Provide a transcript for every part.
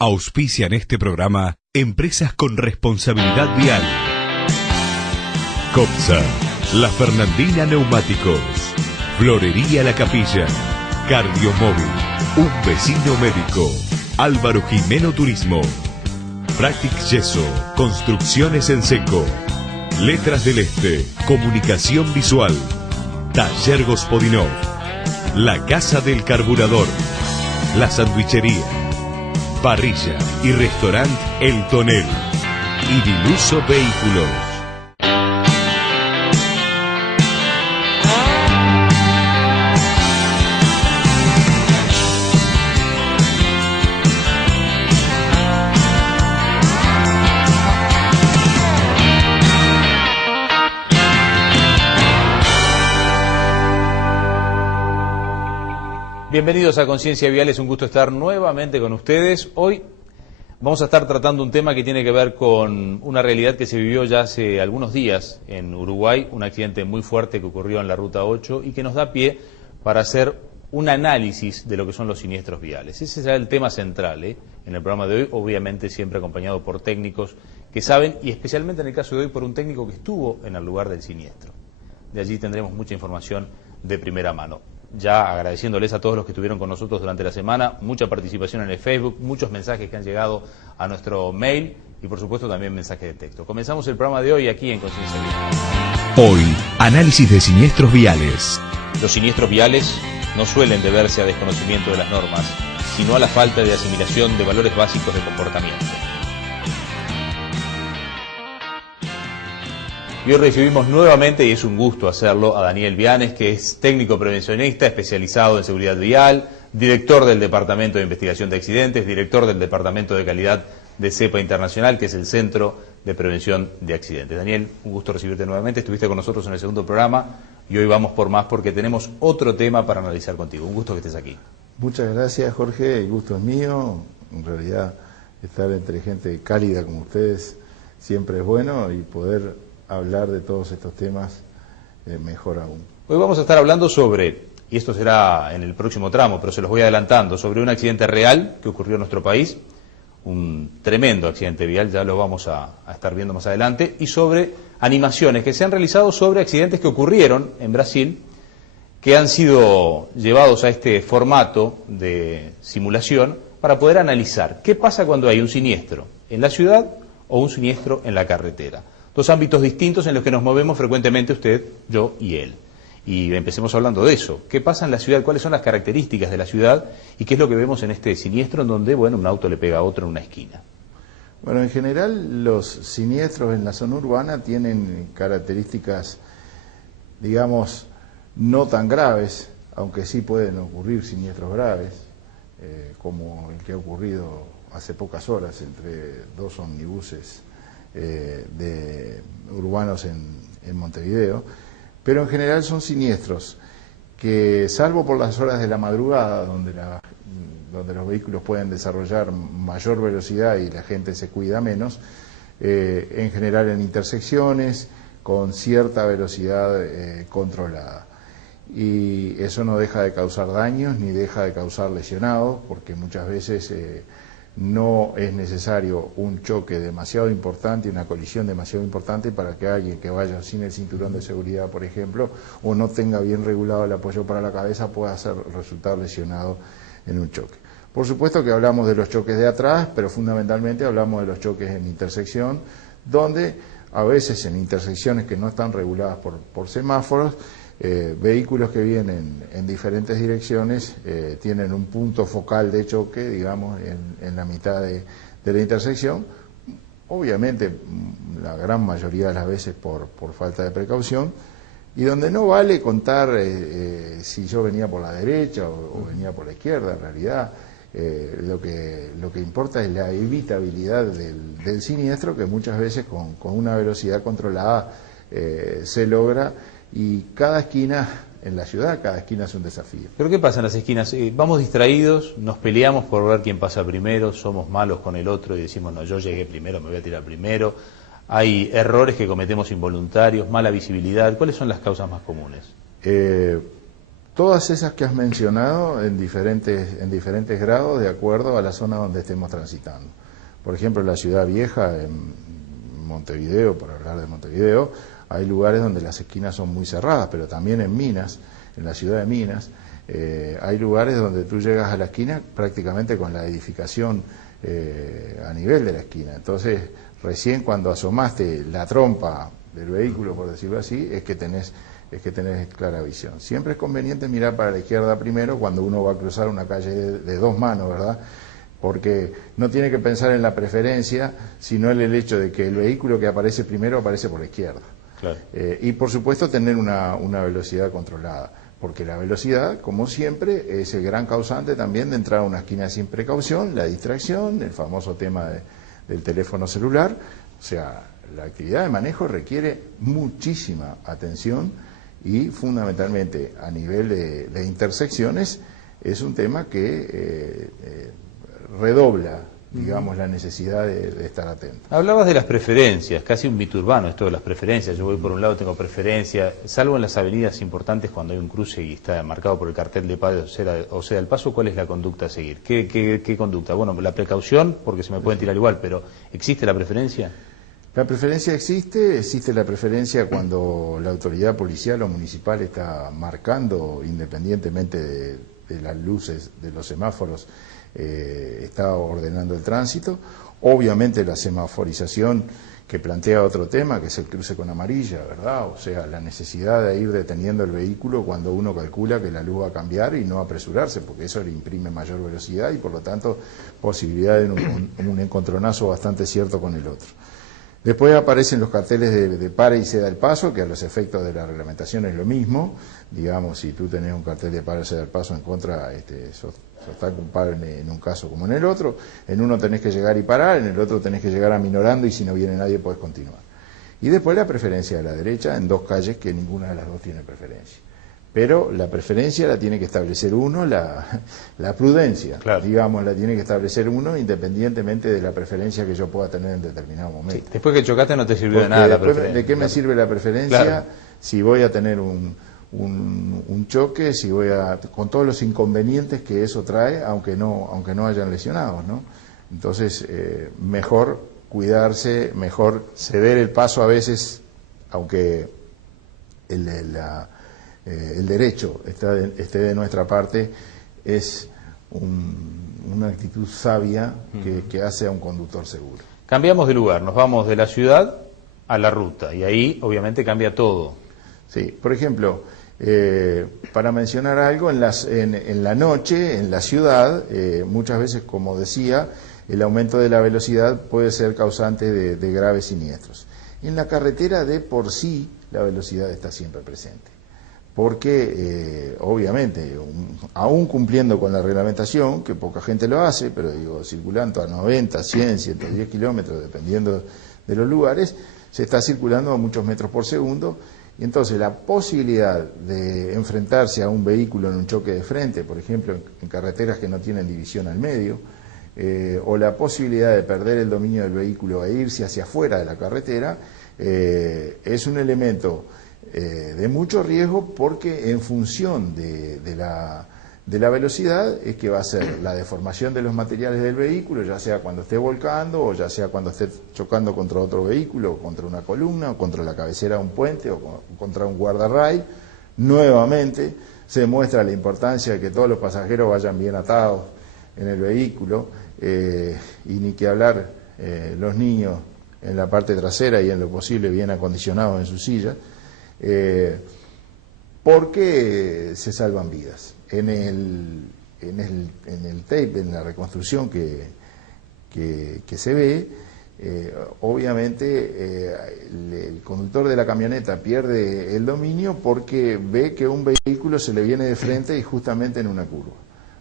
Auspician este programa empresas con responsabilidad vial. COPSA, La Fernandina Neumáticos, Florería La Capilla, Cardiomóvil, Un Vecino Médico, Álvaro Jimeno Turismo, Practic Yeso, Construcciones en Seco, Letras del Este, Comunicación Visual, Taller Gospodinov, La Casa del Carburador, La Sandwichería, Parrilla y Restaurante El Tonel y Diluso Vehículos. Bienvenidos a Conciencia Vial, es un gusto estar nuevamente con ustedes. Hoy vamos a estar tratando un tema que tiene que ver con una realidad que se vivió ya hace algunos días en Uruguay, un accidente muy fuerte que ocurrió en la Ruta 8 y que nos da pie para hacer un análisis de lo que son los siniestros viales. Ese será el tema central en el programa de hoy, obviamente siempre acompañado por técnicos que saben, y especialmente en el caso de hoy por un técnico que estuvo en el lugar del siniestro. De allí tendremos mucha información de primera mano. Ya agradeciéndoles a todos los que estuvieron con nosotros durante la semana, mucha participación en el Facebook, muchos mensajes que han llegado a nuestro mail y por supuesto también mensajes de texto. Comenzamos el programa de hoy aquí en Conciencia Vial. Hoy, análisis de siniestros viales. Los siniestros viales no suelen deberse a desconocimiento de las normas, sino a la falta de asimilación de valores básicos de comportamiento. Y hoy recibimos nuevamente, y es un gusto hacerlo, a Daniel Vianes, que es técnico prevencionista especializado en seguridad vial, director del Departamento de Investigación de Accidentes, director del Departamento de Calidad de CEPA Internacional, que es el Centro de Prevención de Accidentes. Daniel, un gusto recibirte nuevamente, estuviste con nosotros en el segundo programa y hoy vamos por más porque tenemos otro tema para analizar contigo. Un gusto que estés aquí. Muchas gracias, Jorge, el gusto es mío. En realidad, estar entre gente cálida como ustedes siempre es bueno y poder hablar de todos estos temas mejor aún. Hoy vamos a estar hablando sobre, y esto será en el próximo tramo, pero se los voy adelantando, sobre un accidente real que ocurrió en nuestro país, un tremendo accidente vial, ya lo vamos a estar viendo más adelante, y sobre animaciones que se han realizado sobre accidentes que ocurrieron en Brasil, que han sido llevados a este formato de simulación para poder analizar qué pasa cuando hay un siniestro en la ciudad o un siniestro en la carretera. Dos ámbitos distintos en los que nos movemos frecuentemente usted, yo y él. Y empecemos hablando de eso. ¿Qué pasa en la ciudad? ¿Cuáles son las características de la ciudad? ¿Y qué es lo que vemos en este siniestro en donde, bueno, un auto le pega a otro en una esquina? Bueno, en general los siniestros en la zona urbana tienen características, digamos, no tan graves, aunque sí pueden ocurrir siniestros graves, como el que ha ocurrido hace pocas horas entre dos ómnibuses de urbanos en Montevideo, pero en general son siniestros que, salvo por las horas de la madrugada donde los vehículos pueden desarrollar mayor velocidad y la gente se cuida menos, en general en intersecciones con cierta velocidad controlada, y eso no deja de causar daños ni deja de causar lesionados, porque muchas veces no es necesario un choque demasiado importante, una colisión demasiado importante para que alguien que vaya sin el cinturón de seguridad, por ejemplo, o no tenga bien regulado el apoyo para la cabeza, pueda resultar lesionado en un choque. Por supuesto que hablamos de los choques de atrás, pero fundamentalmente hablamos de los choques en intersección, donde a veces en intersecciones que no están reguladas por semáforos, vehículos que vienen en diferentes direcciones tienen un punto focal de choque, digamos, en la mitad de la intersección, obviamente la gran mayoría de las veces por falta de precaución, y donde no vale contar si yo venía por la derecha o venía por la izquierda. En realidad lo que importa es la evitabilidad del siniestro, que muchas veces con una velocidad controlada se logra. Y cada esquina en la ciudad, cada esquina es un desafío. ¿Pero qué pasa en las esquinas? Vamos distraídos, nos peleamos por ver quién pasa primero, somos malos con el otro y decimos, no, yo llegué primero, me voy a tirar primero. Hay errores que cometemos involuntarios, mala visibilidad. ¿Cuáles son las causas más comunes? Todas esas que has mencionado en diferentes grados de acuerdo a la zona donde estemos transitando. Por ejemplo, en la Ciudad Vieja, en Montevideo, por hablar de Montevideo, hay lugares donde las esquinas son muy cerradas, pero también en Minas, en la ciudad de Minas, hay lugares donde tú llegas a la esquina prácticamente con la edificación a nivel de la esquina. Entonces, recién cuando asomaste la trompa del vehículo, por decirlo así, es que tenés clara visión. Siempre es conveniente mirar para la izquierda primero cuando uno va a cruzar una calle de dos manos, ¿verdad? Porque no tiene que pensar en la preferencia, sino en el hecho de que el vehículo que aparece primero aparece por la izquierda. Claro. Y por supuesto tener una velocidad controlada, porque la velocidad, como siempre, es el gran causante también de entrar a una esquina sin precaución, la distracción, el famoso tema del teléfono celular. O sea, la actividad de manejo requiere muchísima atención y fundamentalmente a nivel de intersecciones es un tema que redobla, digamos, la necesidad de estar atento. Hablabas de las preferencias, casi un mito urbano esto de las preferencias. Yo voy por un lado, tengo preferencia, salvo en las avenidas importantes cuando hay un cruce y está marcado por el cartel de paso o sea el paso. ¿Cuál es la conducta a seguir? ¿Qué conducta? Bueno, la precaución, porque se me pueden tirar igual, pero ¿existe la preferencia? La preferencia existe la preferencia cuando la autoridad policial o municipal está marcando, independientemente de las luces de los semáforos, está ordenando el tránsito. Obviamente la semaforización que plantea otro tema, que es el cruce con amarilla, ¿verdad? O sea, la necesidad de ir deteniendo el vehículo cuando uno calcula que la luz va a cambiar y no apresurarse, porque eso le imprime mayor velocidad y por lo tanto posibilidad de un encontronazo bastante cierto con el otro. Después aparecen los carteles de pare y ceda el paso, que a los efectos de la reglamentación es lo mismo. Digamos, si tú tenés un cartel de pare y ceda el paso en contra, sos tan culpable en un caso como en el otro. En uno tenés que llegar y parar, en el otro tenés que llegar aminorando y si no viene nadie podés continuar. Y después la preferencia de la derecha en dos calles que ninguna de las dos tiene preferencia. Pero la preferencia la tiene que establecer uno, la prudencia, claro, digamos, la tiene que establecer uno independientemente de la preferencia que yo pueda tener en determinado momento. Sí, después que chocaste no te sirvió de nada la preferencia. ¿De qué me sirve la preferencia? Claro. Si voy a tener un choque, si voy con todos los inconvenientes que eso trae, aunque no hayan lesionados, ¿no? Entonces, mejor cuidarse, mejor ceder el paso a veces, aunque el derecho esté de nuestra parte, es una actitud sabia que hace a un conductor seguro. Cambiamos de lugar, nos vamos de la ciudad a la ruta y ahí obviamente cambia todo. Sí, por ejemplo, para mencionar algo, en la noche, en la ciudad, muchas veces, como decía, el aumento de la velocidad puede ser causante de graves siniestros. En la carretera de por sí la velocidad está siempre presente, porque obviamente, aún cumpliendo con la reglamentación, que poca gente lo hace, pero digo, circulando a 90, 100, 110 kilómetros, dependiendo de los lugares, se está circulando a muchos metros por segundo, y entonces la posibilidad de enfrentarse a un vehículo en un choque de frente, por ejemplo, en carreteras que no tienen división al medio, o la posibilidad de perder el dominio del vehículo e irse hacia afuera de la carretera, es un elemento de mucho riesgo, porque en función de la velocidad es que va a ser la deformación de los materiales del vehículo, ya sea cuando esté volcando o ya sea cuando esté chocando contra otro vehículo, o contra una columna, o contra la cabecera de un puente, o contra un guardarray. Nuevamente se muestra la importancia de que todos los pasajeros vayan bien atados en el vehículo, y ni que hablar los niños en la parte trasera y en lo posible bien acondicionados en sus sillas, porque se salvan vidas. En el tape, en la reconstrucción que se ve, obviamente el conductor de la camioneta pierde el dominio porque ve que un vehículo se le viene de frente y justamente en una curva,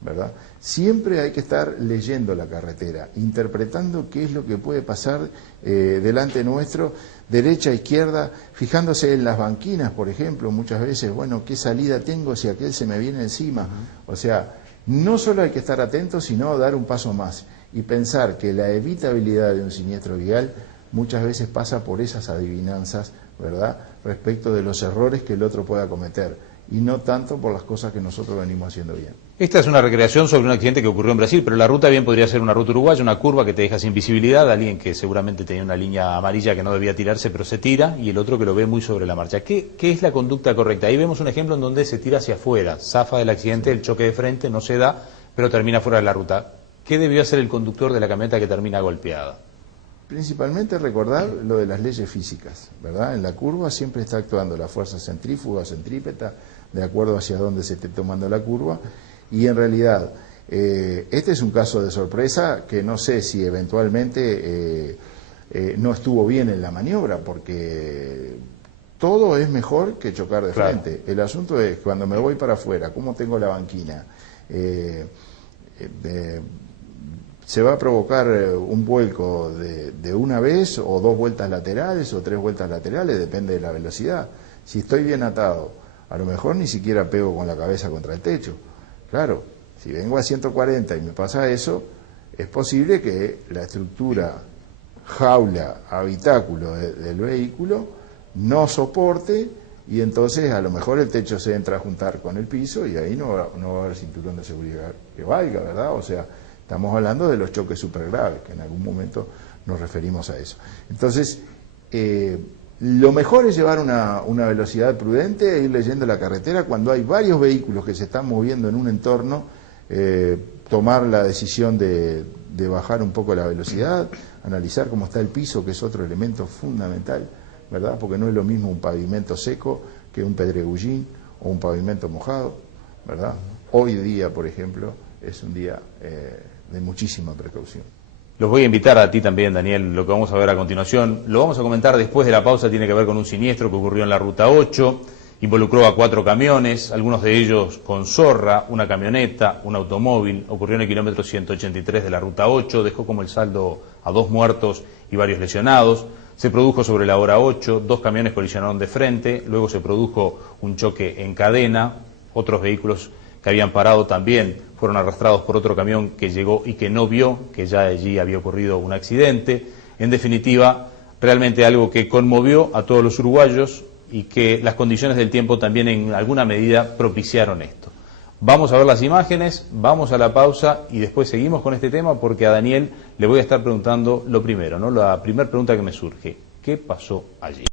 ¿verdad? Siempre hay que estar leyendo la carretera, interpretando qué es lo que puede pasar delante nuestro, derecha, izquierda, fijándose en las banquinas, por ejemplo, muchas veces, bueno, ¿qué salida tengo si aquel se me viene encima? O sea, no solo hay que estar atentos, sino dar un paso más y pensar que la evitabilidad de un siniestro vial muchas veces pasa por esas adivinanzas, ¿verdad?, respecto de los errores que el otro pueda cometer. y no tanto por las cosas que nosotros venimos haciendo bien. Esta es una recreación sobre un accidente que ocurrió en Brasil, pero la ruta bien podría ser una ruta uruguaya, una curva que te deja sin visibilidad, alguien que seguramente tenía una línea amarilla que no debía tirarse, pero se tira, y el otro que lo ve muy sobre la marcha. ¿Qué es la conducta correcta? Ahí vemos un ejemplo en donde se tira hacia afuera, zafa del accidente, el choque de frente no se da, pero termina fuera de la ruta. ¿Qué debió hacer el conductor de la camioneta que termina golpeada? Principalmente recordar lo de las leyes físicas, ¿verdad? En la curva siempre está actuando la fuerza centrífuga o centrípeta, de acuerdo hacia dónde se esté tomando la curva, y en realidad este es un caso de sorpresa que no sé si eventualmente no estuvo bien en la maniobra, porque todo es mejor que chocar de frente. El asunto es, cuando me voy para afuera, ¿cómo tengo la banquina? Se va a provocar un vuelco de una vez o 2 vueltas laterales o 3 vueltas laterales, depende de la velocidad. Si estoy bien atado, a lo mejor ni siquiera pego con la cabeza contra el techo. Claro, si vengo a 140 y me pasa eso, es posible que la estructura jaula, habitáculo del vehículo no soporte, y entonces a lo mejor el techo se entra a juntar con el piso y ahí no va a haber cinturón de seguridad que valga, ¿verdad? O sea, estamos hablando de los choques súper graves, que en algún momento nos referimos a eso. Entonces, lo mejor es llevar una velocidad prudente e ir leyendo la carretera. Cuando hay varios vehículos que se están moviendo en un entorno, tomar la decisión de bajar un poco la velocidad, analizar cómo está el piso, que es otro elemento fundamental, ¿verdad? Porque no es lo mismo un pavimento seco que un pedregullín o un pavimento mojado, ¿verdad? Hoy día, por ejemplo, es un día de muchísima precaución. Los voy a invitar a ti también, Daniel, lo que vamos a ver a continuación. Lo vamos a comentar después de la pausa, tiene que ver con un siniestro que ocurrió en la Ruta 8, involucró a 4 camiones, algunos de ellos con zorra, una camioneta, un automóvil, ocurrió en el kilómetro 183 de la Ruta 8, dejó como el saldo a 2 muertos y varios lesionados. Se produjo sobre la hora 8, 2 camiones colisionaron de frente, luego se produjo un choque en cadena, otros vehículos que habían parado también fueron arrastrados por otro camión que llegó y que no vio que ya allí había ocurrido un accidente. En definitiva, realmente algo que conmovió a todos los uruguayos y que las condiciones del tiempo también en alguna medida propiciaron esto. Vamos a ver las imágenes, vamos a la pausa y después seguimos con este tema, porque a Daniel le voy a estar preguntando lo primero, ¿no? La primera pregunta que me surge: ¿qué pasó allí?